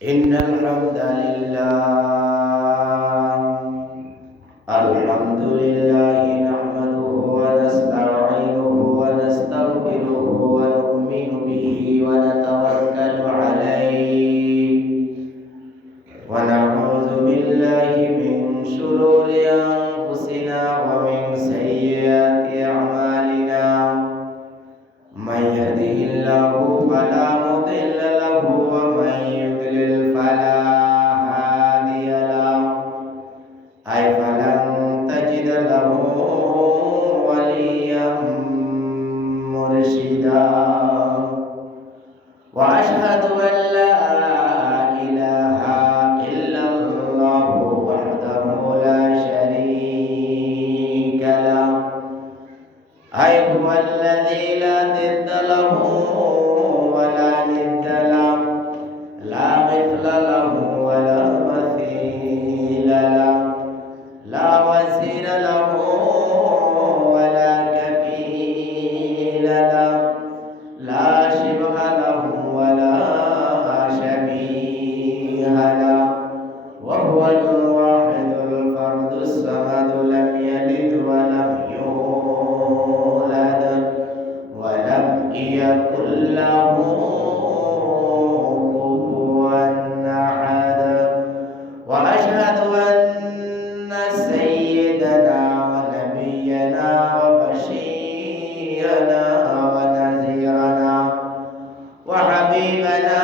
إن الحمد لله نحمده ونستعينه ونستغفره ونؤمن به ونتوكل عليه ونعوذ بالله من شرور أنفسنا ومن سيئات أعمالنا من يهده الله فلا مضل له ومن يضلل فلا هادي له أي فلن تجد له وليا مرشدا وأشهد أن لا إله إلا الله وحده لا شريك له أي هو الذي لا ضد له ولا ند له لا مثل له ولا مثيل له لا وزير له ولا كفيل له لا شبه له ولا شبيه له وهو الواحد الفرد الصمد لم يلد ولم يولد ولم يكن له كفوا أحد وأشهد أن سيدنا ونبينا وبشيرنا ونذيرنا وحبيبنا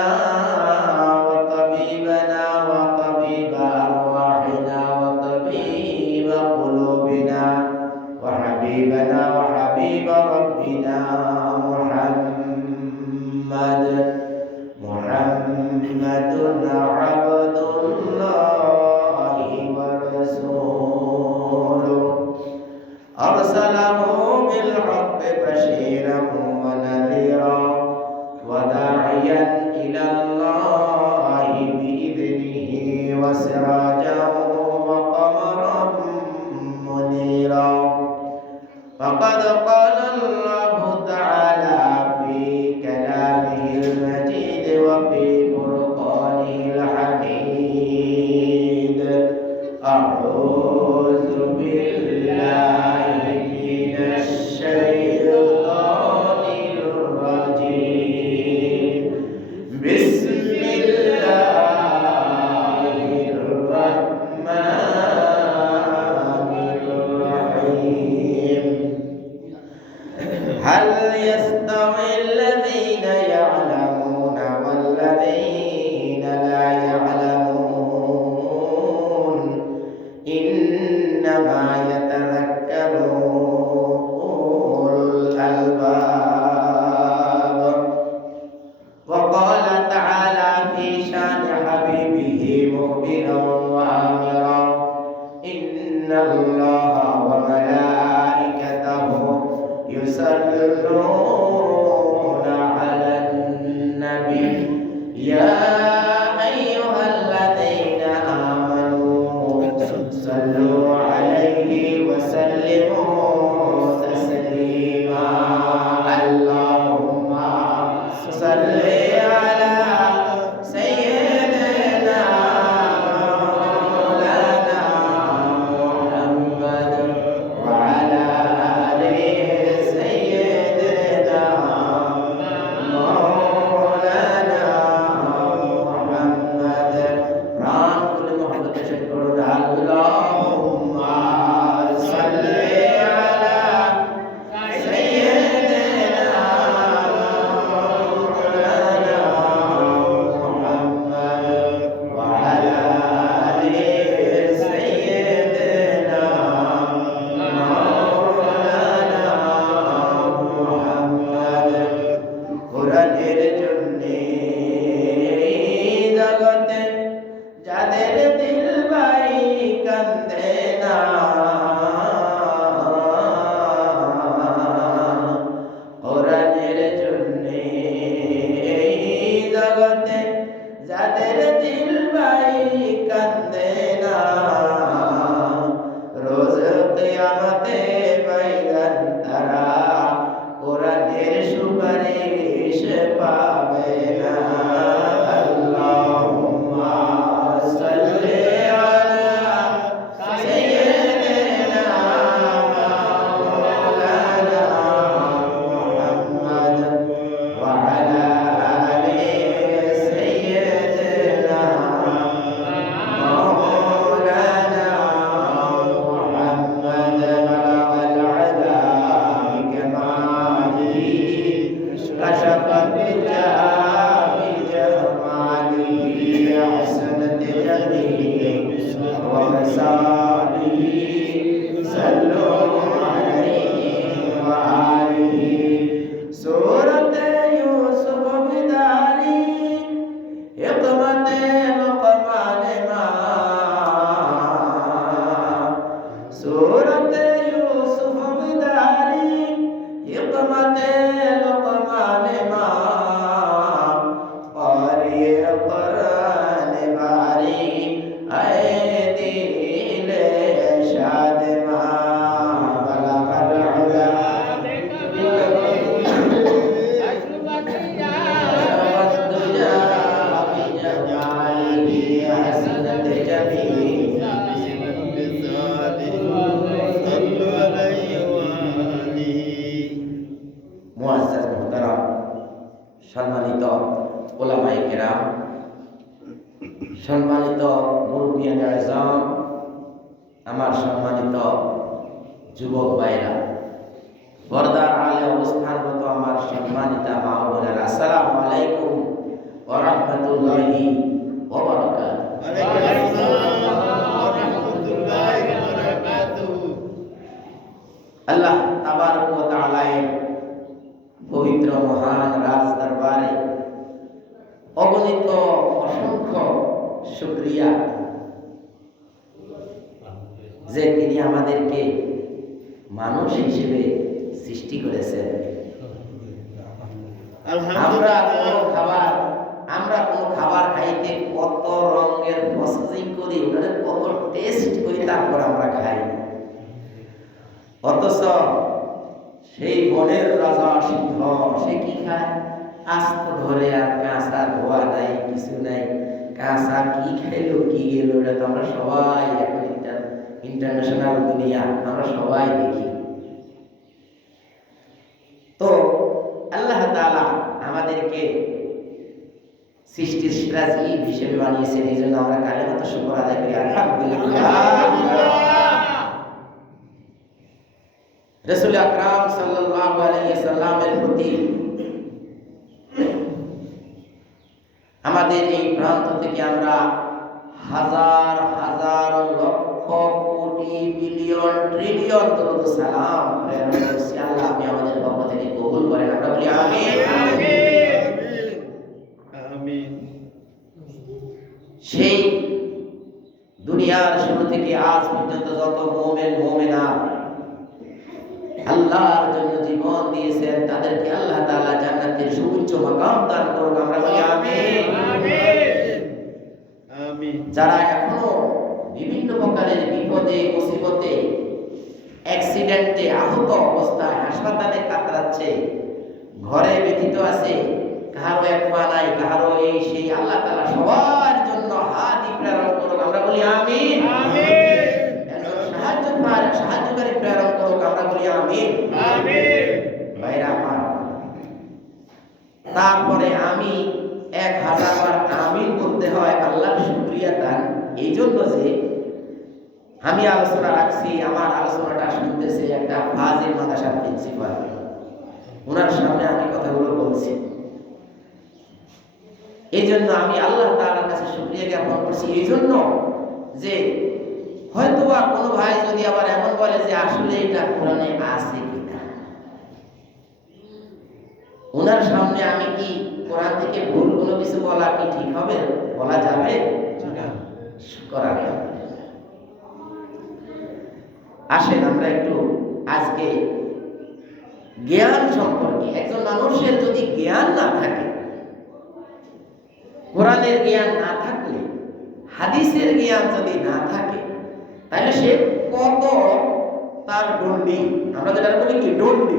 وطبيبنا وطبيب أرواحنا وطبيب قلوبنا وحبيبنا وحبيب ربنا محمد عبد الله ورسوله أرسله بالحق بشيرا ونذيرا وداعيا إلى الله بإذنه وسراجا وقمرا منيرا فقد قال الله تعالى في كلامه المجيد وفي فرقانه الحميد أعوذ بالله من الشيطان الرجيم بسم الله الرحمن الرحيم هل يستوي الذين يعلمون والذين لا يعلمون إنما يتذكر أولو الألباب وقال تعالى في شان حبيبه مخبرا وآمرا إن الله وملائكته يصلون على النبي يا أيها الذين آمنوا صلوا عليه وسلموا تسليما اللهم صل على سيدنا مولانا محمد وعلى آله سيدنا مولانا محمد प्राण खुले मोहब्बत से शुक्र اللهم صل على سيدنا مولانا محمد وعلى آله سيدنا مولانا محمد কোরআনের জন্যে জগতে যাদের দিল ভাই কান্দে না কোরআনের জন্যে জগতে যাদের দিল ভাই কান্দে না রোজ কিয়ামতে পাইবেন তারা কোরআনের সুপারিশ পাবে না আল্লাহুম্মা جميع وخصاله صلوا عليه وآله سورة يوسف بداري حكمت لقمان ما سورة يوسف بداري حكمت لقمان ما قارئ قرآن باري أيدي لشاد ما بلغ العلا والدجى بجماله حسنت جميع মুআজ্জাজ মুহতারাম সম্মানিত উলামায়ে কেরাম, সম্মানিত মুরব্বিয়ানে আযম, আমার সম্মানিত যুবক ভাইরা, পর্দার আলে অবস্থানরত আমার সম্মানিতা মা ও বোনেরা, আসসালামু আলাইকুম ওয়া রাহমাতুল্লাহি ওয়া বারাকাতুহু। ওয়ালাইকুম আসসালাম ওয়া রাহমাতুল্লাহি ওয়া বারাকাতুহু। আল্লাহ তাবারক ওয়া তাআলা এর পবিত্র মহান রাজ দরবারে অগণিত অসংখ্য শুকরিয়া যে তিনি আমাদেরকে মানুষ হিসেবে সৃষ্টি করেছেন। আমরা কোনো খাবার খাইতে কত রঙের প্রসেসিং করি, ওটার কত টেস্ট করি, তারপর আমরা খাই। অথচ সেই বনের রাজা সিংহ সে কি খায়? আস্ত ধরে, আর কাঁচা ধোয়া নাই, কিছু নাই, কাঁচা কি খাইলো কি গেল, এটা তো আমরা সবাই এখন ইন্টারন্যাশনাল দুনিয়া আমরা সবাই দেখি। তো আল্লাহ তাআলা আমাদেরকে সৃষ্টির সিরাজীব হিসেবে বানিয়েছেন, এই জন্য আমরা কালেমাত শুকর আদায় করি আলহামদুলিল্লাহ। রাসূল আকরাম সাল্লাল্লাহু আলাইহি সাল্লামের প্রতি আমাদের এই প্রান্ত থেকে আমরা হাজার হাজার লক্ষ কোটি বিলিয়ন ট্রিলিয়ন দরুদ সালাম প্রেরণ করছি। আল্লাহ আপনি আমাদের পক্ষ থেকে কবুল করেন, আমরা বলি আমিন আমিন। সেই দুনিয়ার শুরু থেকে আজ পর্যন্ত যত মুমিন মুমিনাত আল্লাহর জন্য জীবন দিয়েছেন, তাদেরকে আল্লাহ তাআলা জান্নাতের সুউচ্চ মাকাম দান করুন, আমরা বলি আমিন আমিন। যারা এখনো বিভিন্ন প্রকারের বিপদে মুসিবতে অ্যাক্সিডেন্টে আহত অবস্থায় হাসপাতালে কাতরাচ্ছে, ঘরে ব্যথিত আছে, কারো এক পা নাই, কারো এই সেই, আল্লাহ তাআলা সবার জন্য হাতই প্রেরণ করুন, আমরা বলি আমিন সাহায্যকারী প্রেরণ করুক, আমরা বলি আমিন ভাইরা আমার। তারপরে আমি 1000 বার আমিন বলতে হয় আল্লাহর শুকরিয়া দান এই জন্য যে আমি আলোচনা রাখছি, আমার আলোচনাটা শুনতেছে একটা ফাজিল মাদ্রাসার প্রিন্সিপাল, ওনার সামনে আমি কথাগুলো বলছি, এই জন্য আমি আল্লাহ তাআলার কাছে শুকরিয়া জ্ঞাপন করছি। এই জন্য যে হয়তো বা কোনো ভাই যদি আবার এমন বলে যে আসলে এটা কোরআনে আছে কিনা, ওনার সামনে আমি কি কোরআন থেকে ভুল কোনো কিছু বলা কি ঠিক হবে? বলা যাবে? করা যাবে। আসেন আমরা একটু আজকে জ্ঞান সম্পর্কে, একজন মানুষের যদি জ্ঞান না থাকে, কোরআনের জ্ঞান না থাকলে, হাদিসের জ্ঞান যদি না থাকে, তাহলে সে কত তার ডন্ডি, আমরা যেটা বলি কি ডন্ডি,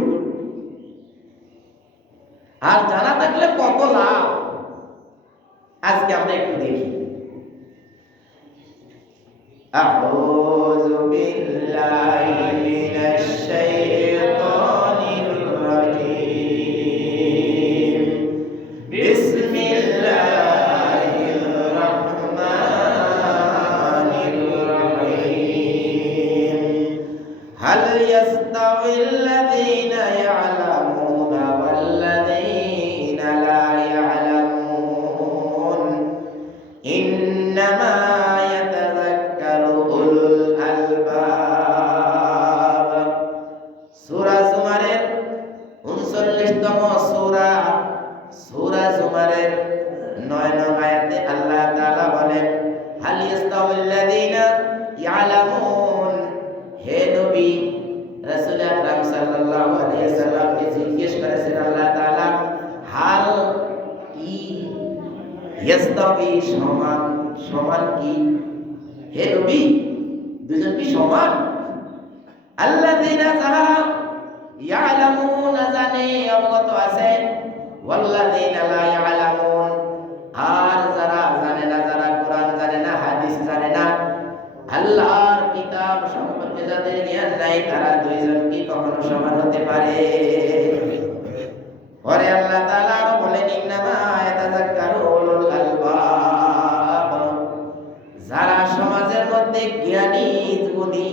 আর জানা থাকলে কত লাভ। আজকে আমরা একটু দেখি। আউযু বিল্লাহি মিনাশ শাইতানির রাজীম। বিসমিল্লাহির রাহমানির রাহিম। হাল ইয়াস্তাউিল্লাযীনা ইয়া'লামুনা ওয়াল্লাযীনা লা ইয়া'লামুন ইন্নামা নবী সমান। সমান কি হে নবী, দুজন কি সমান? আল্লাযীনা যারা ইয়ালামুনা জানে অবগত আছে, ওয়াল্লাযীনা লা ইয়ালামুন আর যারা জানে না, যারা কোরআন জানে না, হাদিস জানে না, আল্লাহর কিতাব সম্পর্কে যাদের জ্ঞান নাই, তারা দুইজন কি কখনো সমান হতে পারে? পরে আল্লাহ তাআলা আরো বলেন, ইন্নামা ইয়াতাযাক্কারু উলুল আলবাব, যারা সমাজের মধ্যে জ্ঞানী গুণী,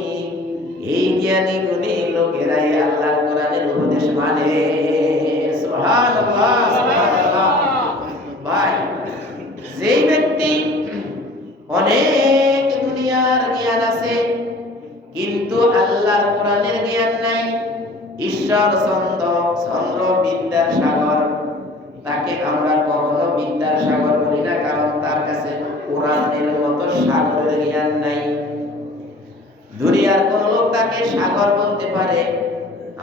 এই জ্ঞানী গুণী লোকেরাই আল্লাহর কোরআনের উপদেশ মানে। সুবহানাল্লাহ, সুবহানাল্লাহ। ভাই, যেই ব্যক্তি অনেক দুনিয়ার জ্ঞান আছে কিন্তু আল্লাহর কোরআনের জ্ঞান নাই, ঈশ্বর চন্দ্র বিদ্যার সাগর, তাকে আমরা কখনো বিদ্যার সাগর বলি না, কারণ তার কাছে কোরআনের মতো সাগরের জ্ঞান নাই। দুনিয়ার কোন লোক তাকে সাগর বলতে পারে,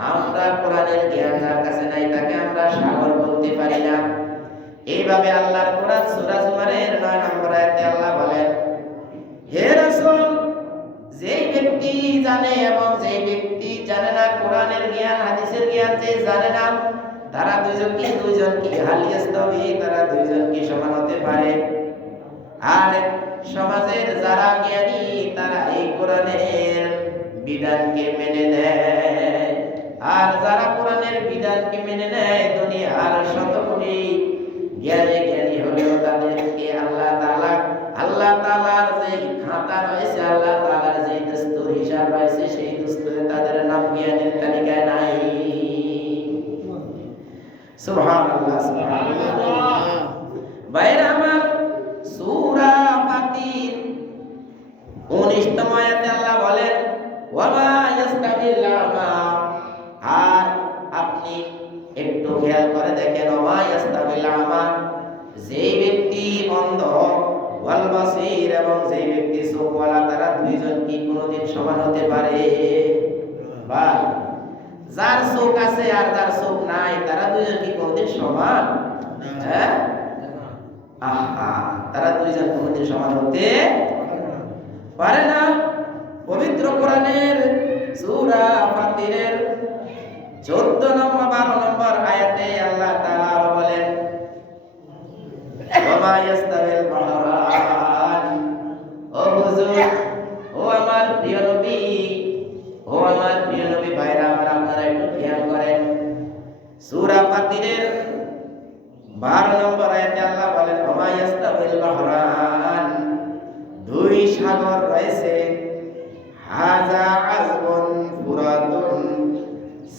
আমরা কোরআনের জ্ঞান যার কাছে নাই তাকে আমরা সাগর বলতে পারি না। এইভাবে আল্লাহর কোরআন সূরা জুমারের 9 নম্বর আয়াতে আল্লাহ বলেন, হে রাসূল, যেই ব্যক্তি জানে এবং যেই ব্যক্তি জানে না, কোরআনের জ্ঞান হাদিসের জ্ঞান যে জানে না, তারা দুজন কি হাল ইয়াস্তাবি, তারা দুইজন কি সমান হতে পারে? আর সমাজের যারা জ্ঞানী তারা এই কোরআনের বিধানকে মেনে নেয়, আর যারা কোরআনের বিধানকে মেনে নেয় দুনিয়ার শত কোটি জ্ঞানী হলেও তাদেরকে আল্লাহ তাআলার যে খাতা রয়েছে, আল্লাহ তাআলার যে দস্তুর হিসাব রয়েছে, সেই দস্তুরে তাদের নাম জ্ঞানের তালিকায় নাই। সুবহানাল্লাহ, সুবহানাল্লাহ। বাইরে আমার সূরা ফাতির 19তম আয়াতে আল্লাহ বলেন, ওয়ামা ইয়াস্তাবিল আমা, আর আপনি একটু খেয়াল করে দেখেন, ওয়ামা ইয়াস্তাবিল আমা, যেই ব্যক্তি অন্ধ, ওয়াল বাসীর এবং যেই ব্যক্তি চোখওয়ালা, তারা দুইজন কি কোনোদিন সমান হতে পারে? ভাই, যার চোখ আছে আর যার চোখ নাই, তারা দুইজন কি কোনোদিন সমান? হ্যাঁ, তারা দুইজন কোনোদিন সমান হতে পারে না। পবিত্র কোরআনের সূরা ফাতিরের 14 নম্বর 12 নম্বর আয়াতে আল্লাহ তাআলা বলেন, ওমা ইয়াস্তাবিল বাহরান, ও হুজুর, ও আমার প্রিয় নবী ভাইরা আমার, আপনারা একটু খেয়াল করেন, সূরা ফাতিরের 12 নম্বর আয়াতে আল্লাহ বলেন, ওমা ইয়াস্তাবিল বাহরান, দুই সাগর রয়েছে, হাযা আযবুন ফুরাতুন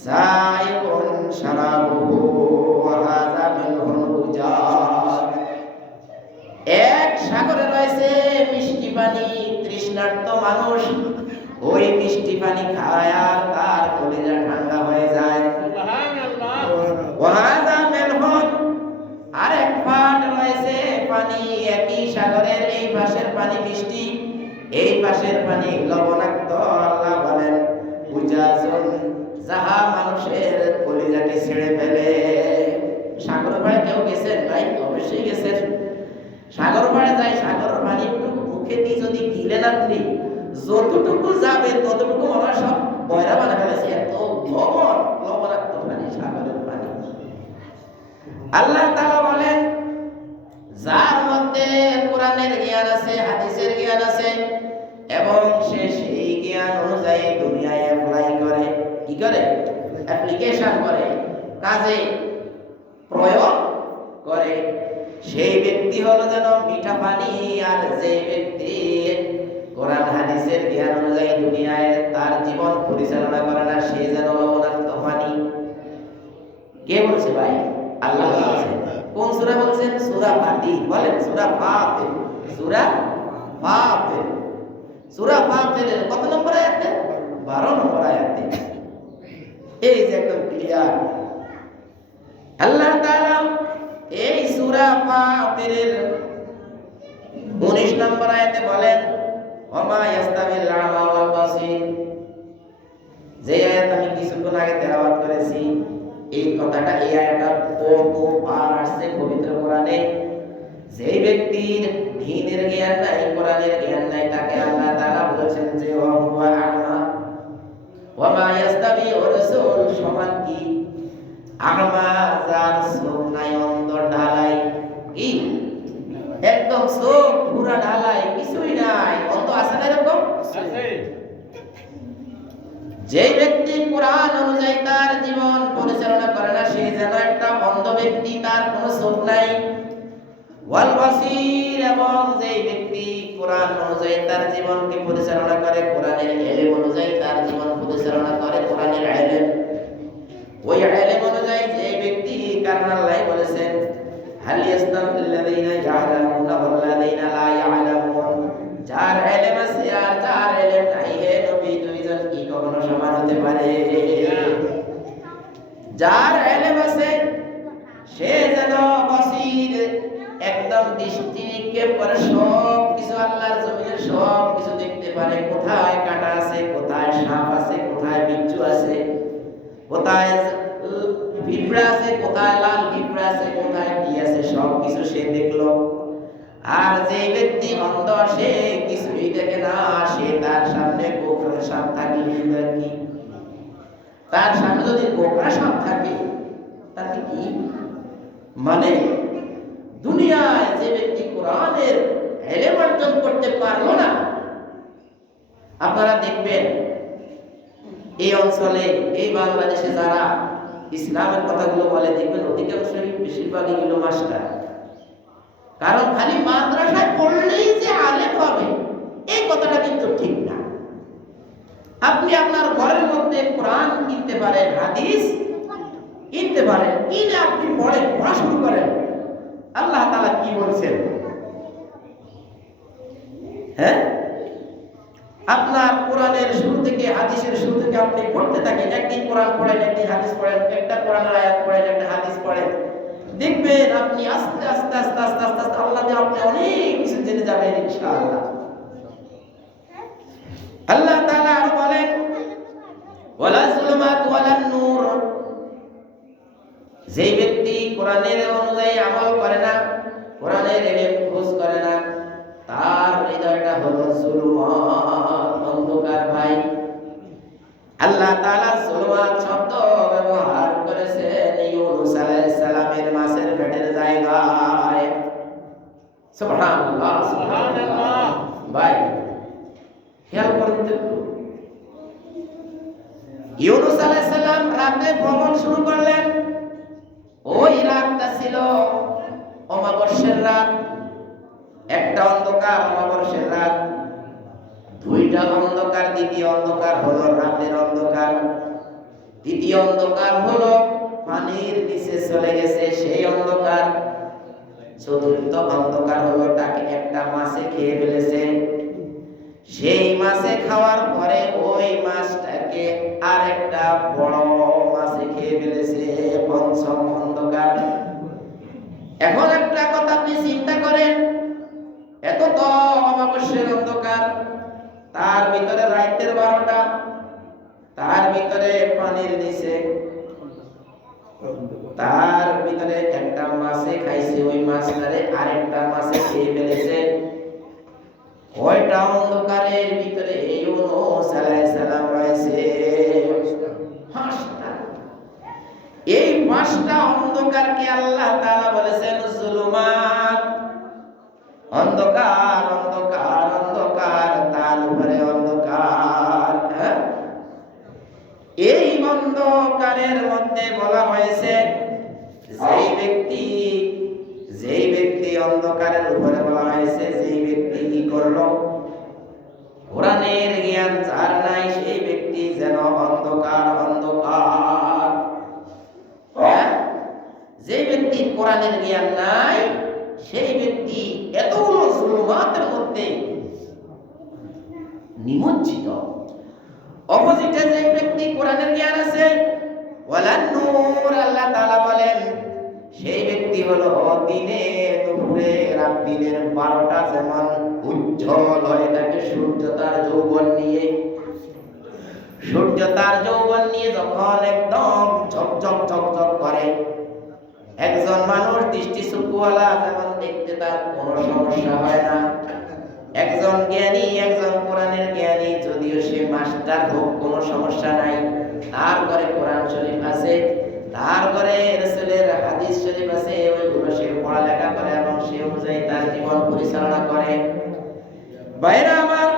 সাইকুন শারাবুহু ওয়া হাযা মিনহুল উজার, এক সাগরে রয়েছে মিষ্টি পানি, তৃষ্ণার্ত মানুষ ওই মিষ্টি পানি খায় আর তার কলিজা ঠান্ডা হয়ে যায়। সুবহানাল্লাহ। ওয়া হাযা মিনহুল, আর এক পাট রয়েছে পানি, একই সাগরের এই পাশের পানি মিষ্টি, এই পাশের পানি লবণাক্ত। আল্লাহ বলেন, উজাজুন, যাহা মানুষের কলিজাকে ছেড়ে ফেলে। সাগর পাড়ে কেউ গেছেন ভাই? অবশ্যই গেছেন। সাগর পাড়ে যাই, সাগরের পানি একটু মুখে দিয়ে যদি গিলেন আপনি, যতটুকু যাবে ততটুকু মনে হয় সব বয়রা বানা ফেলেছে, এত লবণাক্ত পানি, সাগরের পানি। আল্লাহ তাআলা বলেন, যার মধ্যে কোরআনের জ্ঞান আছে, হাদিসের জ্ঞান আছে, এবং সে সেই জ্ঞান অনুযায়ী দুনিয়ায় অ্যাপ্লাই করে, কি করে? অ্যাপ্লিকেশন করে, কাজে প্রয়োগ করে, সেই ব্যক্তি হলো যেন মিঠা পানি। আর যে ব্যক্তি কোরআন হাদিসের জ্ঞান অনুযায়ী দুনিয়ায় তার জীবন পরিচালনা করে না, সে যেন লবণাক্ত পানি। কে বলছে ভাই? আল্লাহ বলছে। কোন সূরা বলছেন? সূরা ফাতির। বলেন, সূরা ফাতির। সূরা ফাতির, সূরা ফাতিরের কত নম্বর আয়াতে? 12 নম্বর আয়াতে। এই যে একদম ক্লিয়ার। আল্লাহ তাআলা এই সূরা ফাতিরের 19 নম্বর আয়াতে বলেন, ওমা ইয়াস্তাবিল আমা ওয়াল বাসীর। যে আয়াত আমি কিছুক্ষণ আগে তেলাওয়াত করেছি, এই কথাটা, এই আয়াতটা কতবার আসছে পবিত্র কোরআনে। যেই ব্যক্তির সমান কি? আহমা যার চোখ নাই, অন্ধ ঢালাই কি একদম চোখ পুরা ঢালাই, কিছুই নাই, অন্ধ আছে না এরকম? যে ব্যক্তি কোরআন অনুযায়ী তার জীবন পরিচালনা করে না, সে যেন একটা অন্ধ ব্যক্তি, তার কোনো চোখ নাই। ওয়াল বাসীর, এবং যে ব্যক্তি কোরআন অনুযায়ী তার জীবনকে পরিচালনা করে, কোরআনের ইলম অনুযায়ী তার জীবন পরিচালনা করে, কোরআনের ইলম, ওই ইলম অনুযায়ী যে ব্যক্তি, কারণ আল্লাহ বলেছেন হাল ইয়াস্তাবিল্লাযীনা ইয়া'লামুনা ওয়াল্লাযীনা লা ইয়া'লামুন, যার ইলম আছে আর যার ইলম নাই, হে নবী দুইজন কি কখনো সমান হতে পারে? যার ইলম আছে সে যেন বাসীর, একদম দৃষ্টি নিক্ষেপ করে সব কিছু, আল্লাহর জমিনের সব কিছু দেখতে পারে, কোথায় কাঁটা আছে, কোথায় সাপ আছে, কোথায় বিচ্ছু আছে, কোথায় পিঁপড়া আছে, কোথায় লাল পিঁপড়া আছে, কোথায় কি আছে, সব কিছু সে দেখলো। আর যে ব্যক্তি অন্ধ, সে কিছুই দেখে না, সে তার সামনে গোখরা সাপ থাকলে কি, তার সামনে যদি গোখরা সাপ থাকে তাতে কি মানে? দুনিয়ায় যে ব্যক্তি কোরআনের ইলম অর্জন করতে পারলো না, আপনারা দেখবেন এই অঞ্চলে, এই বাংলাদেশে যারা ইসলামের কথাগুলো বলে, দেখবেন অধিকাংশই বেশিরভাগই হলো মাস্টার। কারণ খালি মাদ্রাসায় পড়লেই যে আলেম হবে, এই কথাটা কিন্তু ঠিক না। আপনি আপনার ঘরের মধ্যে কোরআন কিনতে পারেন, হাদিস কিনতে পারেন, কিনে আপনি পড়েন, পড়া শুরু করেন, আল্লাহ তাআলা কি বলছেন, হ্যাঁ, আপনার কোরআনের শুরু থেকে, হাদিসের শুরু থেকে আপনি পড়তে থাকেন, একদিন কোরআন পড়েন, একদিন হাদিস পড়েন, একটা কোরআনের আয়াত পড়েন, একটা হাদিস পড়েন, দেখবেন আপনি আস্তে আস্তে আস্তে আস্তে আস্তে আস্তে আল্লাহ দিয়ে আপনি অনেক কিছু জেনে যাবেন ইনশাআল্লাহ। আল্লাহ তাআলা আরো বলেন ওয়ালা যুলুমাত ওয়ালান নূর, যে ব্যক্তি কোরআনের অনুযায়ী আমল করে না, কোরআনের ইলম খোঁজ করে না, তার হৃদয়টা হলো যুলুমাত, অন্ধকার। ভাই, আল্লাহ তাআলা যুলুমাত শব্দ ব্যবহার করেছেন ইউনূস আলাইহিস সালামের মাছের পেটের জায়গায়। সুবহানাল্লাহ, সুবহানাল্লাহ। ভাই খেয়াল করুন তো, ইউনূস আলাইহিস সালাম রাতে ভ্রমণ শুরু করলেন। ওই রাতটা ছিল অমাবস্যার রাত, একটা অন্ধকার অমাবস্যার রাত, দুইটা অন্ধকার, দ্বিতীয় অন্ধকার হলো রাতের অন্ধকার, তৃতীয় অন্ধকার হলো পানির নিচে চলে গেছে সেই অন্ধকার, চতুর্থ অন্ধকার হলো তাকে একটা মাছে খেয়ে ফেলেছে। সেই মাছে খাওয়ার পরে ওই মাছটাকে আরেকটা বড় মাছে খেয়ে ফেলেছে, পঞ্চম অন্ধকার। এখন একটা কথা আপনি চিন্তা করেন, এত তো অমাবস্যার অন্ধকার, তার ভিতরে রাতের 12টা, তার ভিতরে পানির নিচে, তার ভিতরে একটা মাছে খাইছে, ওই মাছটারে আরেকটা মাছে খেয়ে ফেলেছে। কয়টা অন্ধকারের ভিতরে ইউনূস আলাইহিস সালাম রয়েছে? 5টা। এই 5টা অন্ধকারকে আল্লাহ তাআলা বলেছেন যুলুমাত, অন্ধকার, অন্ধকার, অন্ধকার, তার উপরে অন্ধকার। এই অন্ধকারের মধ্যে বলা হয়েছে যেই ব্যক্তি অন্ধকারের উপরে বলা হয়েছে, যেই ব্যক্তি কি করলো, কোরআনের জ্ঞান যার নাই, সেই ব্যক্তি যেন অন্ধকার, অন্ধকার। যে ব্যক্তির কোরআনের জ্ঞান নাই, সেই ব্যক্তি এতগুলো যুলুমাতের মধ্যে নিমজ্জিত। অপোজিটে যে ব্যক্তি কোরআনের জ্ঞান আছে, ওয়ালান নূর, আল্লাহ তাআলা বলেন সেই ব্যক্তি হলো দিনে দুপুরে রাত, দিনের 12টা যেমন উজ্জ্বল হয়ে থাকে সূর্য তার যৌবন নিয়ে, সূর্য তার যৌবন নিয়ে যখন একদম ঝকঝক ঝকঝক করে, একজন মানুষ দৃষ্টিচক্ষুওয়ালা যেমন দেখতে তার কোনো সমস্যা হয় না, একজন জ্ঞানী, একজন কোরআনের জ্ঞানী, যদিও সে মাস্টার হোক, কোনো সমস্যা নাই। তার ঘরে কোরআন শরীফ আছে, তার ঘরে রাসূলের হাদিস শরীফ আছে, ওইগুলো সে পড়ালেখা করে এবং সে অনুযায়ী তার জীবন পরিচালনা করে। ভাইরা আমার,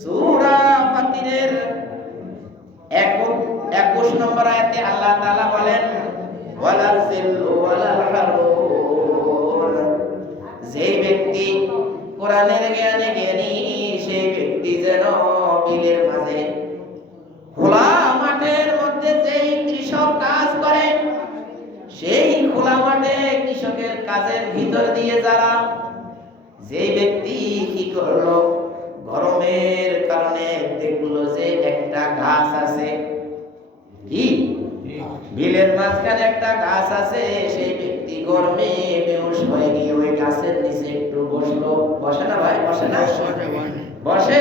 সূরা ফাতিরের 21 নম্বর আয়াতে আল্লাহ তাআলা বলেন ওয়ালাল জিল্লু ওয়ালাল হারুর, যে ব্যক্তি কোরআনের জ্ঞানে জ্ঞানী সেই ব্যক্তি যেন বিলের মাঝে খোলা মাঠের মধ্যে যেই কৃষক কাজ করে, সেই খোলা মাঠে কৃষকের কাজের ভিতর দিয়ে যারা যে ব্যক্তি কি করলো, গরমের কারণে দেখলো যে একটা গাছ আছে, কি বিলের মাঝখানে একটা গাছ আছে, সেই ব্যক্তি গরমে বেহুশ হয়ে গিয়ে ওই গাছের নিচে একটু বসলো। বসে না ভাই? বসে না? বসে।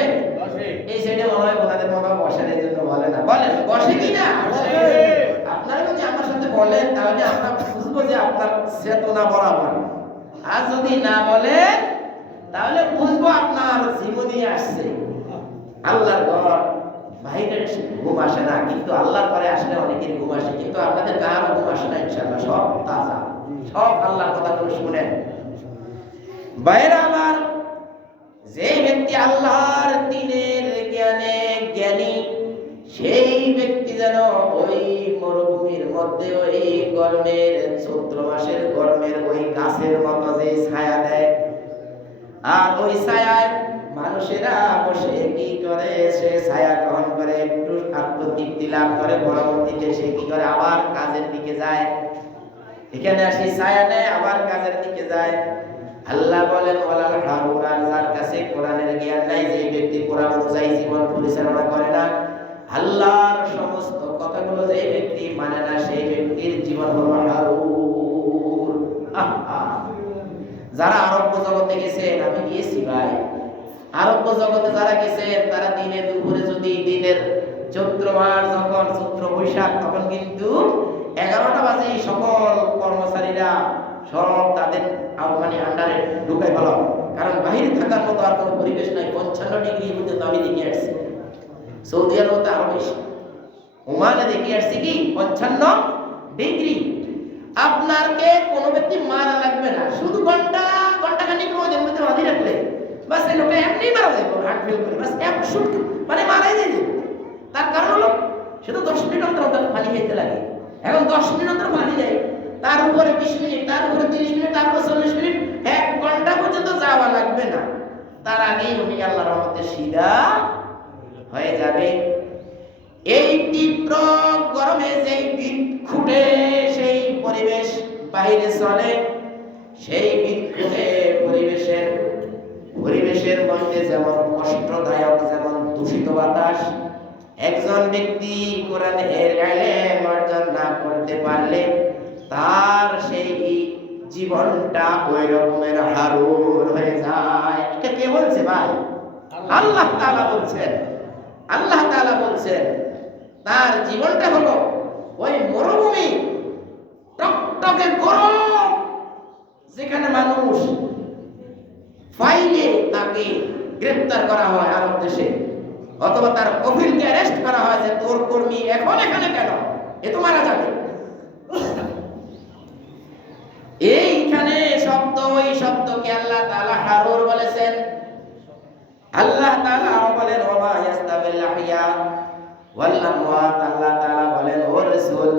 এই সাইডে মনে হয় ওনাদের মনে হয় বসেন, এই জন্য বলে না। বলেন বসে কি না? আপনারা যদি আমার সাথে বলেন তাহলে আমরা বুঝবো যে আপনার চেতনা বরাবর, আর যদি না বলেন তাহলে বুঝবো আপনার জীবনী আসছে। আল্লাহর ঘর বাহিরের ঘুম আসে না, কিন্তু আল্লাহর ঘরে আসলে অনেকের ঘুম আসে, কিন্তু আপনাদের গায়ের ঘুম আসে না ইনশাআল্লাহ। সব তাজা, সব আল্লাহর কথাগুলো শুনেন। বাইরে আমার, যে ব্যক্তি আল্লাহর দ্বীনের জ্ঞানে জ্ঞানী সেই ব্যক্তি যেন ওই মরুভূমির মধ্যে ওই গরমের চৈত্র মাসের গরমের ওই গাছের মতো যে ছায়া দেয়, আর ওই ছায়ায় মানুষেরা বসে কি করে, সে ছায়া গ্রহণ করে একটু আত্মতৃপ্তি লাভ করে, পরবর্তীতে সে কি করে আবার কাজের দিকে যায়। এখানে আসি ছায়া নেয় আবার কাজের দিকে যায়। আল্লাহ বলেন ওয়ালাল হারুর, আর যার কাছে কোরআনের জ্ঞান নাই, যে ব্যক্তি কোরআন অনুযায়ী জীবন পরিচালনা করে না, আল্লাহর সমস্ত কথাগুলো যে ব্যক্তি মানে না, সেই ব্যক্তির জীবন হলো হারুর। যারা আরব্য জগতে গেছেন, আমি গিয়েছি ভাই, আরব্য জগতে যারা গেছেন তারা দিনে দুপুরে যদি দিনের চৈত্র মাস যখন চৈত্র বৈশাখ, তখন কিন্তু 11টা বাজে সকল কর্মচারীরা সব তাদের মানে আন্ডারে ঢুকাই ভালো, কারণ বাহিরে থাকার মতো আর কোনো পরিবেশ নাই। 55 ডিগ্রি পর্যন্ত আমি দেখে আসছি, সৌদি আরবে আরো বেশি, ওমানে দেখে আসছি কি 55 ডিগ্রি। আপনাকে কোনো ব্যক্তি মারা লাগবে না, শুধু ঘন্টা খানিক রোদের মধ্যে বাঁধি রাখলে বাস এই লোকটা এমনি মারা যাবে, হার্ট ফেল করে বাস এক শুট মানে মারাই যাবে। তার কারণ হলো সে তো 10 মিনিট অন্তর পানি খেতে লাগে, এখন 10 মিনিট অন্তর পানি দেয়, তার উপরে 20 মিনিট, তার উপরে 30 মিনিট, তার উপরে 40 মিনিট, 1 ঘন্টা পর্যন্ত যাওয়া লাগবে না, তার আগেই উনি আল্লাহর রহমতে সিধা হয়ে যাবে। এই তীব্র গরমে যেই বিক্ষুটে সেই পরিবেশ বাইরে চলে, সেই বিক্ষুটে পরিবেশের মধ্যে যেমন কষ্টদায়ক, যেমন দূষিত বাতাস, একজন ব্যক্তি কোরআনের ইলম অর্জন না করতে পারলে তার সেই জীবনটা ওই রকমের হারুর হয়ে যায়। এটা কে বলছে ভাই? আল্লাহ তাআলা বলছেন। আল্লাহ তাআলা বলছেন তার জীবনটা হলো ওই মরুভূমি, টকটকে গরম, যেখানে মানুষ ফাইলে তাকে গ্রেফতার করা হয় আরব দেশে, অথবা তার কফিলকে অ্যারেস্ট করা হয় যে তোর কর্মী এখন এখানে কেন, এ তো মারা যাবে। এইখানে শব্দ, ওই শব্দকে আল্লাহ তাআলা হারুর বলেছেন। আল্লাহ তাআলা বলেন ওয়া ইয়াস্তাবিল আহইয়া ওয়াল আমওয়াত, আল্লাহ তাআলা বলেন ও রাসূল,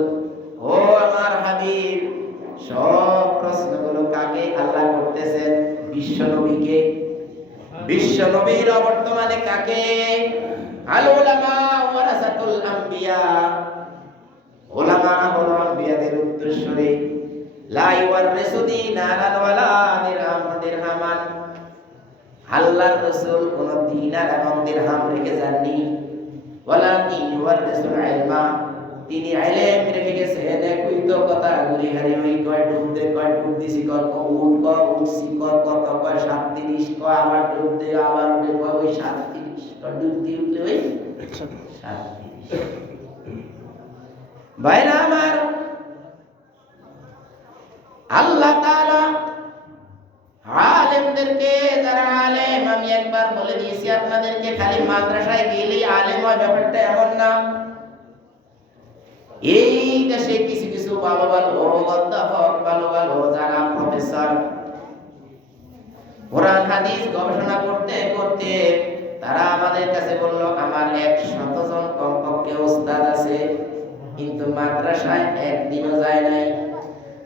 ও আমার হাবিব, সব প্রশ্নগুলো কাকে আল্লাহ করতেছেন? বিশ্ব নবীকে। বিশ্ব নবীর বর্তমানে কাকে? আল উলামা ওয়ারাসাতুল আম্বিয়া, উলামারা হলো আম্বিয়াদের উত্তরসূরি। লা ইওয়ারিসু দিনারান ওয়ালা দিরহামান, আল্লাহর রাসূল কোন দিনার এবং দিরহাম রেখে যাননি। ওয়ালাকিন ইওয়ারিসুল ইলমা, তিনি ইলম রেখে গেছেন। একই তো কথা ঘুরে ঘুরে ওই কয় ডুব দে, কয় ডুব দিছি, কয় উঠছি, কত কয় 37, কয় আবার ডুব দে, আবার উঠে কয় ওই 37, কয় ডুব দিয়ে উঠলে ওই 37। ভাইরা আমার, আল্লাহ তাআলা আলেমদেরকে, যারা আলেম, আমি একবার বলে দিয়েছি আপনাদেরকে, খালি মাদ্রাসায় গেলেই আলেম হয় ব্যাপারটা এমন না। এই দেশে কিছু কিছু ভালো ভালো অধ্যাপক, ভালো ভালো যারা প্রফেসর, কোরআন হাদিস গবেষণা করতে করতে তারা আমাদের কাছে বলল, আমার 100 জন কমপক্ষে ওস্তাদ আছে, কিন্তু মাদ্রাসায় একদিনও যায় নাই।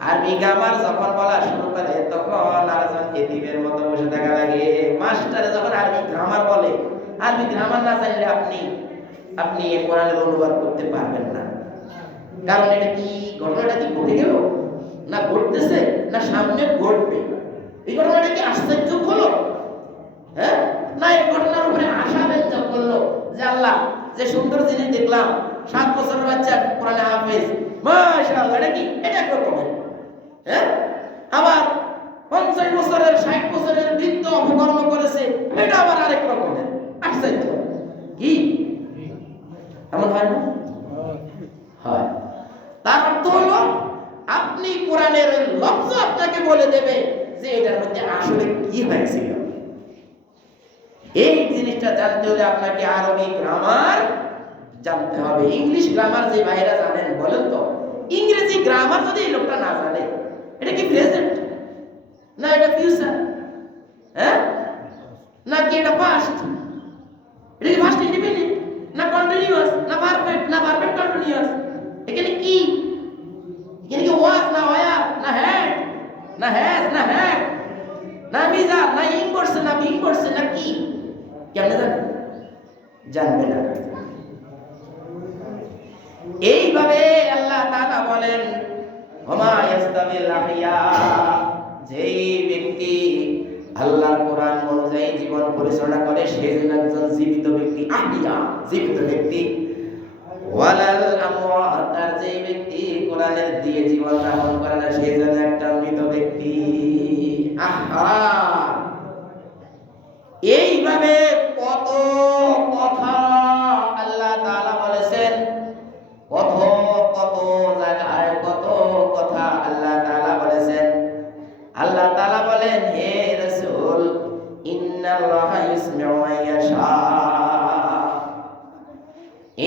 আরবি গ্রামার যখন বলা শুরু করে তখন আরেকজন এতিমের মতো বসে থাকা লাগে। মাস্টারে যখন আরবি গ্রামার বলে, আরবি গ্রামার না জানলে আপনি এই কোরআনের অনুবাদ করতে পারবেন না। কারণ এটা কি, ঘটনাটা কি ঘটে গেল, না ঘটতেছে, না সামনে ঘটবে? এই ঘটনাটা কি আশ্চর্য হলো? হ্যাঁ, না এই ঘটনার উপরে আশা ব্যক্ত করলো যে আল্লাহ, যে সুন্দর জিনিস দেখলাম, 7 বছরের বাচ্চা কোরআনে হাফেজ, মাশাআল্লাহ, এটা কি, এটা একরকমের। হ্যাঁ, আবার 50 বছরের 60 বছরের বৃদ্ধ অপকর্ম করেছে, এটা আবার আরেক রকমের। আশ্চর্য কি এমন হয় না? হয়। তার অর্থ হলো আপনি কোরআনের লফজ আপনাকে বলে দেবে যে এটার মধ্যে আসলে কি হয়েছিল। এই জিনিসটা জানতে হলে আপনাকে আরবি গ্রামার জানতে হবে। ইংলিশ গ্রামার যে ভাইরা জানেন বলেন তো, ইংরেজি গ্রামার যদি এই লোকটা না জানে, এটা কি প্রেজেন্ট, না এটা ফিউচার, হ্যাঁ, না কি এটা পাস্ট, এটা কি পাস্ট ইন্ডিপেন্ডেন্ট, না কন্টিনিউয়াস, না পারফেক্ট, না পারফেক্ট কন্টিনিউয়াস, এখানে কি, এখানে কি ওয়াজ না ওয়ার, না হ্যাড না হ্যাজ না হ্যাড, না মিজার, না ইং করছে না বিং করছে, না কি, কেমনে জানবে না। এইভাবে আল্লাহ তাআলা বলেন, ওমা ইয়াস্তাবিল আহইয়া, যেই ব্যক্তি আল্লাহর কোরআন অনুযায়ী জীবন পরিচালনা করে সে যেন একজন জীবিত ব্যক্তি, আহইয়া জীবিত ব্যক্তি, ওয়ালাল আমওয়াত, আর যেই ব্যক্তি কোরআনের দিয়ে জীবন যাপন করে না সে যেন একটা মৃত ব্যক্তি। আহা, এইভাবে কত কথা আল্লাহ তাআলা বলেছেন, কত কত জায়গায় কত কথা আল্লাহ তাআলা বলেছেন। আল্লাহ তাআলা বলেন, হে রাসূল, ইন্নাল্লাহা ইসমিউ মান ইয়াশা,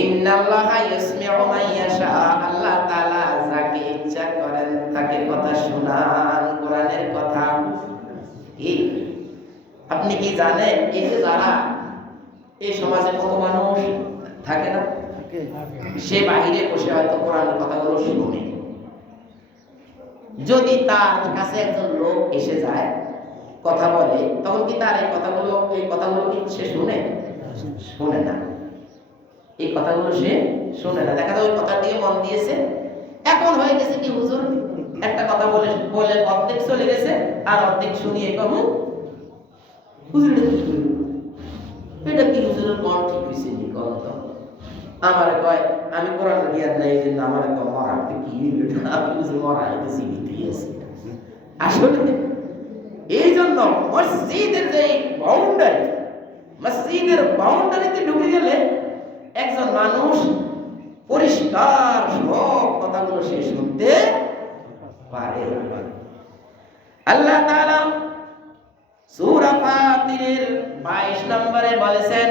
ইন্নাল্লাহা ইসমিউ মান ইয়াশা, আল্লাহ তাআলা যাকে ইচ্ছা করেন তাকে কথা শোনান, কোরআনের কথা। কি আপনি কি জানেন, এই যে যারা এই সমাজে কত মানুষ থাকে না, সে বাহিরে বসে হয়তো কোরআনের কথাগুলো শুনে, যদি তার কাছে একজন লোক এসে যায় কথা বলে, তখন কি তার এই কথাগুলো কি সে শুনে? শুনে না, এই কথাগুলো সে শুনে না। দেখা যায় ওই কথার দিকে মন দিয়েছে, এখন হয়ে গেছে কি, হুজুর একটা কথা বলে বলে অর্ধেক চলে গেছে, আর অর্ধেক শুনিয়ে কম হুজুর এটা কি হুজুরের কোন ঠিক হয়েছে নি কোন তো আমার কয়, আমি কোরআন জ্ঞান নাই যে আমার কয় মরাতে কি আমি হুজুর মরাইতে জীবিত আছে। আসলে এই জন্য মসজিদের যে বাউন্ডারি, মসজিদের বাউন্ডারিতে ঢুকে গেলে একজন মানুষ পরিষ্কার সব কথাগুলো সে শুনতে পারে। আল্লাহ তাআলা সূরা ফাতিরের 22 নম্বরে বলেছেন,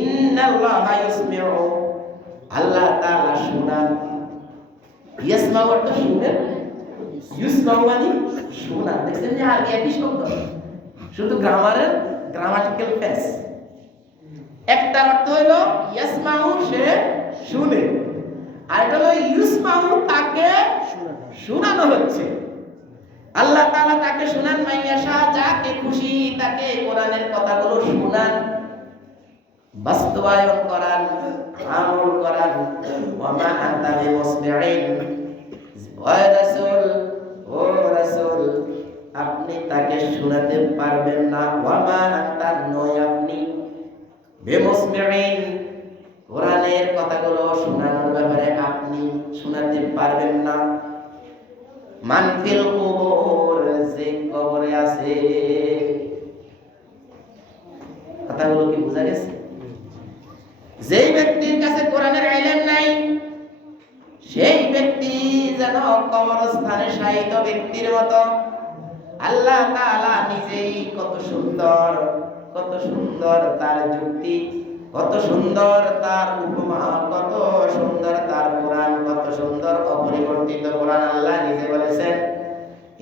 ইন্নাল্লাহা ইসমিউ, আল্লাহ তাআলা শুনান। ইয়াসমাউ অর্থ শুনেন, ইউসমাউ মানে শোনা। দেখছেন যে আগে একই শব্দ, শুধু গ্রামাটিক্যাল ফেস। একটা অর্থ হলো ইয়াসমাউ, সে শুনে, আর এটা হলো ইউসমাউ, তাকে শোনানো হচ্ছে। আল্লাহ তাআলা তাকে শোনান, মাইয়াশা, যাকে খুশি তাকে কোরআনের কথাগুলো শোনান, বাস্তবায়ন করান, আমল করান। ওয়া মা আনতা বিমুসমিঈন, ওয়া রাসূল, ও রাসূল আপনি তাকে শোনাতে পারবেন না। ওয়া মা আনতা, নয় আপনি, বিমুসমিঈন কোরআনের কথাগুলো শোনানোর ব্যাপারে আপনি শোনাতে পারবেন না। মান ফিল কুবুর, যে কবরে আছে। কথাগুলো কি বোঝা গেছে? যেই ব্যক্তির কাছে কোরআনের ইলম নাই সেই ব্যক্তি যেন কবরস্থানে শায়িত ব্যক্তির মতো। আল্লাহ তাআলা নিজেই কত সুন্দর তার যুক্তি কত সুন্দর তার উপমা, কত সুন্দর তার কোরআন, কত সুন্দর অপরিবর্তিত কোরআন। আল্লাহ নিজে বলেছেন,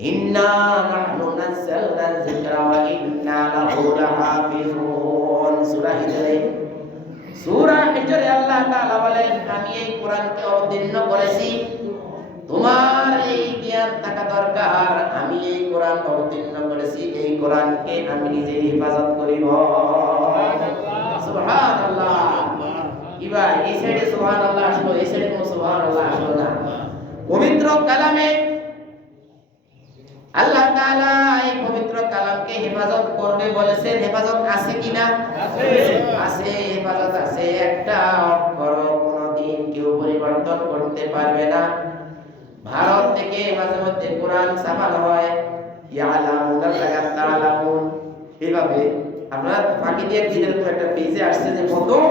ইন্না নাহনু নাযালনা যিকরা ওয়া ইন্না লাহু লাহাফিজুন। সূরা হিজরে আল্লাহ তাআলা বলেন, আমি এই কোরআনকে অবতীর্ণ করেছি, তোমার এই জ্ঞান থাকা দরকার, আমি এই কোরআন অবতীর্ণ করেছি, এই কোরআনকে আমি নিজে হেফাজত করিব। সুবহানাল্লাহ। কি ভাই, এই সাইডে সুবহানাল্লাহ আসলো, এই সাইডে কোনো সুবহানাল্লাহ আসলো না। পবিত্র কালামে আল্লাহ তাআলা এই পবিত্র কালামকে হেফাজত করবে বলেছেন। হেফাজত আছে কিনা? আছে, হেফাজত আছে। একটা অক্ষর কোনদিন কেউ পরিবর্তন করতে পারবে না। ভারত থেকে মাঝে মধ্যে কোরআন ছাপানো হয়, ইয়ালামুনা লাগাত তাআলামুন, এভাবে আপনারা ফাঁকি দিয়ে যেরকম একটা পেজে আসছে যে প্রথম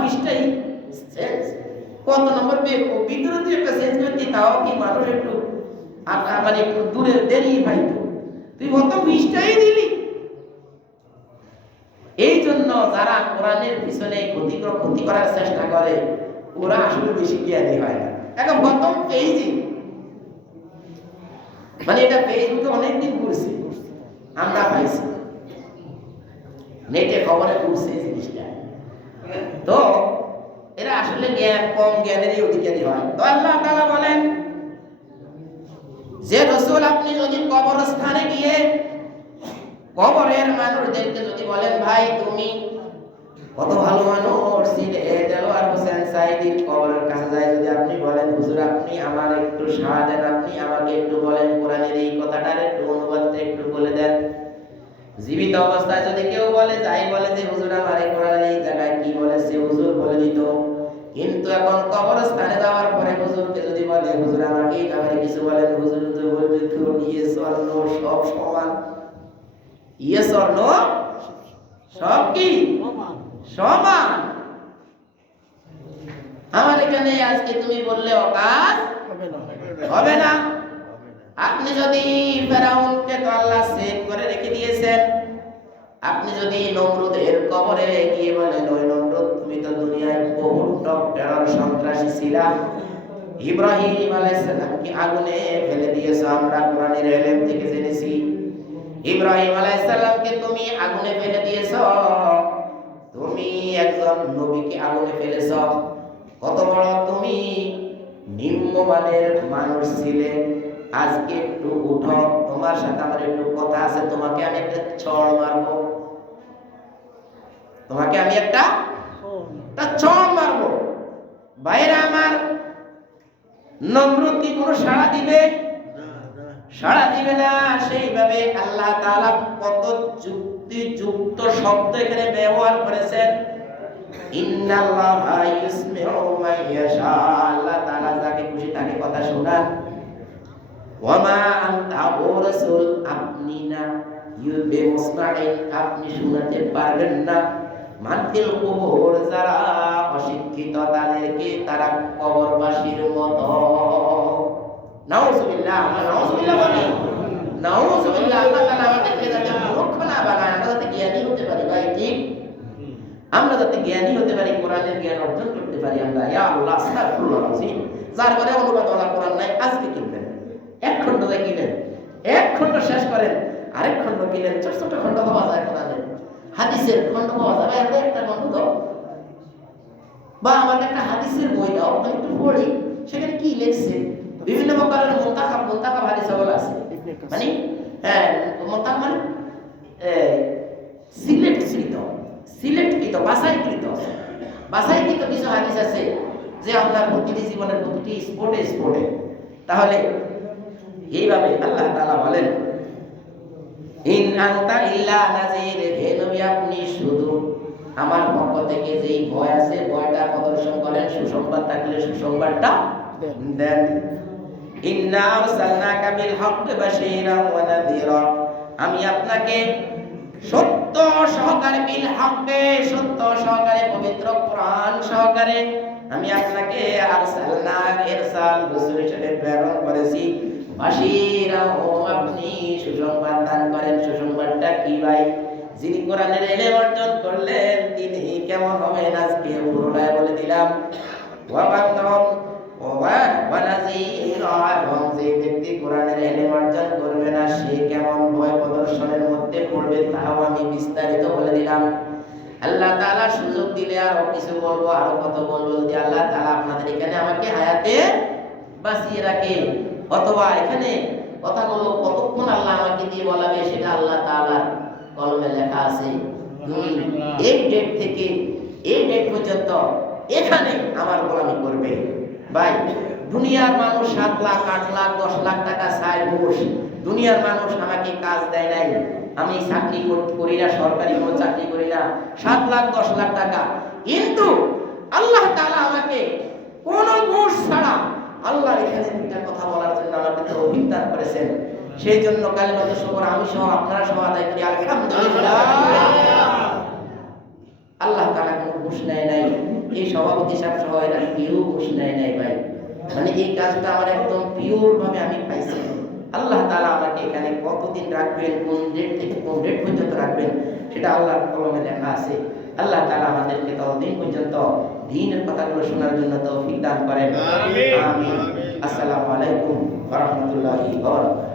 পৃষ্ঠাই কত নম্বর পেজ, ভিতরে দিয়ে একটা চেঞ্জ করে দিই, তাও কি মানুষ একটু মানে একটু দূরে দেরি পাইতো, তুই প্রথম পৃষ্ঠাই দিলি। এই জন্য যারা কোরআনের পিছনে ক্ষতি করার চেষ্টা করে, ওরা আসলে বেশি জ্ঞানী হয় না। এখন প্রথম পেজই, মানে এটা ফেসবুকে অনেকদিন ঘুরছে, আমরা পাইছি, নেটে খবরে ঘুরছে এই জিনিসটা। তো এরা আসলে কম জ্ঞানেরই অধিকারী হয়। তো আল্লাহ তাআলা বলেন যে রাসূল, আপনি যদি কবরস্থানে গিয়ে কবরের মানুষদেরকে যদি বলেন, ভাই তুমি কত ভালো মানুষ ছিলে, দেলোয়ার হোসেন সাইদির কবরের কাছে যাই যদি আপনি বলেন, হুজুর আপনি আমার একটু সাহায্য দেন, আপনি আমাকে একটু বলেন কোরআনের এই কথাটার একটু অনুবাদটা একটু বলে দেন। জীবিত অবস্থায় যদি কেউ বলে, যাই বলে যে হুজুর আমার এই কোরআনের এই জায়গায় কি বলেছে, হুজুর বলে দিত। কিন্তু এখন কবরস্থানে যাওয়ার পরে হুজুরকে যদি বলে, হুজুর আমাকে এই ব্যাপারে কিছু বলেন, হুজুর তো বলবে কোন ইয়েস অর নো সব সমান। ইয়েস অর নো সব কি সমান। আমার এখানে আজকে তুমি বললে অকাজ হবে না। আপনি যদি ফেরাউনকে তো আল্লাহ সেভ করে রেখে দিয়েছেন, আপনি যদি নমরুদের কবরে গিয়ে বলেন, ওই নমরুদ তুমি তো দুনিয়ায় বহু টেরর সন্ত্রাসী ছিলা, ইব্রাহিম আলাইহিস সালামকে আগুনে ফেলে দিয়েছো, আমরা কোরআনের ইলম থেকে জেনেছি ইব্রাহিম আলাইহিস সালামকে তুমি আগুনে ফেলে দিয়েছো, তুমি একজন নবীকে আগুনে ফেলেছো, কত বড় তুমি নিম্নমানের মানুষ ছিলে। আজকে একটু উঠো, তোমার সাথে আমার একটু কথা আছে, তোমাকে আমি একটা চড় মারবো, তোমাকে আমি একটা চড় মারবো। বাইরে আমার নমরুদ কি কোনো সাড়া দিবে? সাড়া দিবে না। সেইভাবে আল্লাহ তাআলা কত যুক্তিযুক্ত শব্দ এখানে ব্যবহার করেছেন। ইন্নাল্লাহা ইউসমিউ মান ইয়াশা, আল্লাহ তাআলা যাকে খুশি তাকে কথা শোনান। ওয়া মা আনতা ও রাসূল, আপনি না বেমুসমাইন, আপনি শোনাতে পারবেন না। মানফিল কুবুর, যারা অশিক্ষিত তাদেরকে তারা কবরবাসীর মতো। নাউযুবিল্লাহ, নাউযুবিল্লাহ বলি, নাউযুবিল্লাহ। আল্লাহ তাআলা আমাদেরকে যাতে মূর্খ না বানায়, আমরা যাতে জ্ঞানী হতে পারি। ভাই ঠিক, আমরা যাতে জ্ঞানী হতে পারি, কোরআনের জ্ঞান অর্জন করতে পারি। আমরা ইয়া আল্লাহ আস্তাগফিরুল্লাহ আযীম। যার ঘরে অনুবাদ ওয়ালা কোরআন নাই, আজকে কিনবেন, এক খণ্ড যাই কিনেন, এক খণ্ড শেষ করেন, আরেক খণ্ড কিনেন, ছোট ছোট খণ্ড পাওয়া যায় কোরআনের, হাদিসের খণ্ড পাওয়া যাবে, আমরা একটা খণ্ড দাও, বা আমাদের একটা হাদিসের বই দাও, আমি একটু পড়ি সেখানে কি লিখছে। বিভিন্ন প্রকারের মুনতাখাব হাদিস বলা আছে, মানে মুনতাখাব মানে সিলেক্টকৃত বাছাইকৃত কিছু হাদিস আছে যে আপনার প্রতিটি জীবনের প্রতিটি স্পটে। তাহলে এইভাবে আল্লাহ তাআলা বলেন, ইন আনতা ইল্লা নাযীর, হে নবী আপনি শুধু আমার পক্ষ থেকে যেই ভয় আছে ভয়টা প্রদর্শন করেন, সুসংবাদ থাকলে সুসংবাদটা দেন। ইন্না আরসালনাকা বিল হক্কি বাশীরান ওয়া নাযীরা, আমি আপনাকে সত্য সহকারে, বিল হক্কি সত্য সহকারে, পবিত্র কোরআন সহকারে আমি আপনাকে আরসালনা ইরসাল রাসূল হিসেবে প্রেরণ করেছি। বাশীরা, ও আপনি সুসংবাদ দান করেন। সুসংবাদটা কি ভাই? যিনি কোরআনের ইলম অর্জন করলেন তিনি কেমন হবেন আজকে পুরোটাই বলে দিলাম। এবং যে ব্যক্তি কোরআনের ইলম অর্জন করবে না সে কেমন ভয় প্রদর্শনের মধ্যে পড়বে তাও আমি বিস্তারিত বলে দিলাম। আল্লাহ তাআলা সুযোগ দিলে আরো কিছু বলবো, আরো কত বলবো, যদি আল্লাহ তাআলা আপনাদের এখানে আমাকে হায়াতে বাঁচিয়ে রাখে, অথবা এখানে কথাগুলো কতক্ষণ আল্লাহ আমাকে দিয়ে বলাবে সেটা আল্লাহ তাআলার কলমে লেখা আছে। তুমি এই ডেট থেকে এই ডেট পর্যন্ত এখানে আমার গোলামি করবে। ভাই, দুনিয়ার মানুষ 7 লাখ 8 লাখ 10 লাখ টাকা চায় ঘুষ। দুনিয়ার মানুষ আমাকে কাজ দেয় নাই, আমি চাকরি করি না, সরকারি কোনো চাকরি করি না, 7 লাখ 10 লাখ টাকা, কিন্তু আল্লাহ তাআলা আমাকে কোনো ঘুষ ছাড়া আল্লাহর এখানে দুইটা কথা বলার জন্য আমাকে তৌফিক দান করেছেন। সেই জন্য কালিমাতুশ শুকর আমি সহ আপনারা সহ আদায় করি আলহামদুলিল্লাহ। আল্লাহ তাআলা কোনো ঘুষ নেয় নাই, এই সভাপতি সাহেব সহ এরা কেউ ঘুষ নেয় নাই ভাই। মানে এই কাজটা আমার একদম পিওর ভাবে আমি পাইছি। আল্লাহ তাআলা আমাকে এখানে কতদিন রাখবেন, কোন ডেট থেকে কোন ডেট পর্যন্ত রাখবেন সেটা আল্লাহর কলমে লেখা আছে। আল্লাহ তাআলা আমাদেরকে ততদিন পর্যন্ত দ্বীনের কথাগুলো শোনার জন্য তৌফিক দান করেন। আমিন। আমিন। আসসালামু আলাইকুম ওয়া রাহমাতুল্লাহি ওয়া বারাকাতুহু।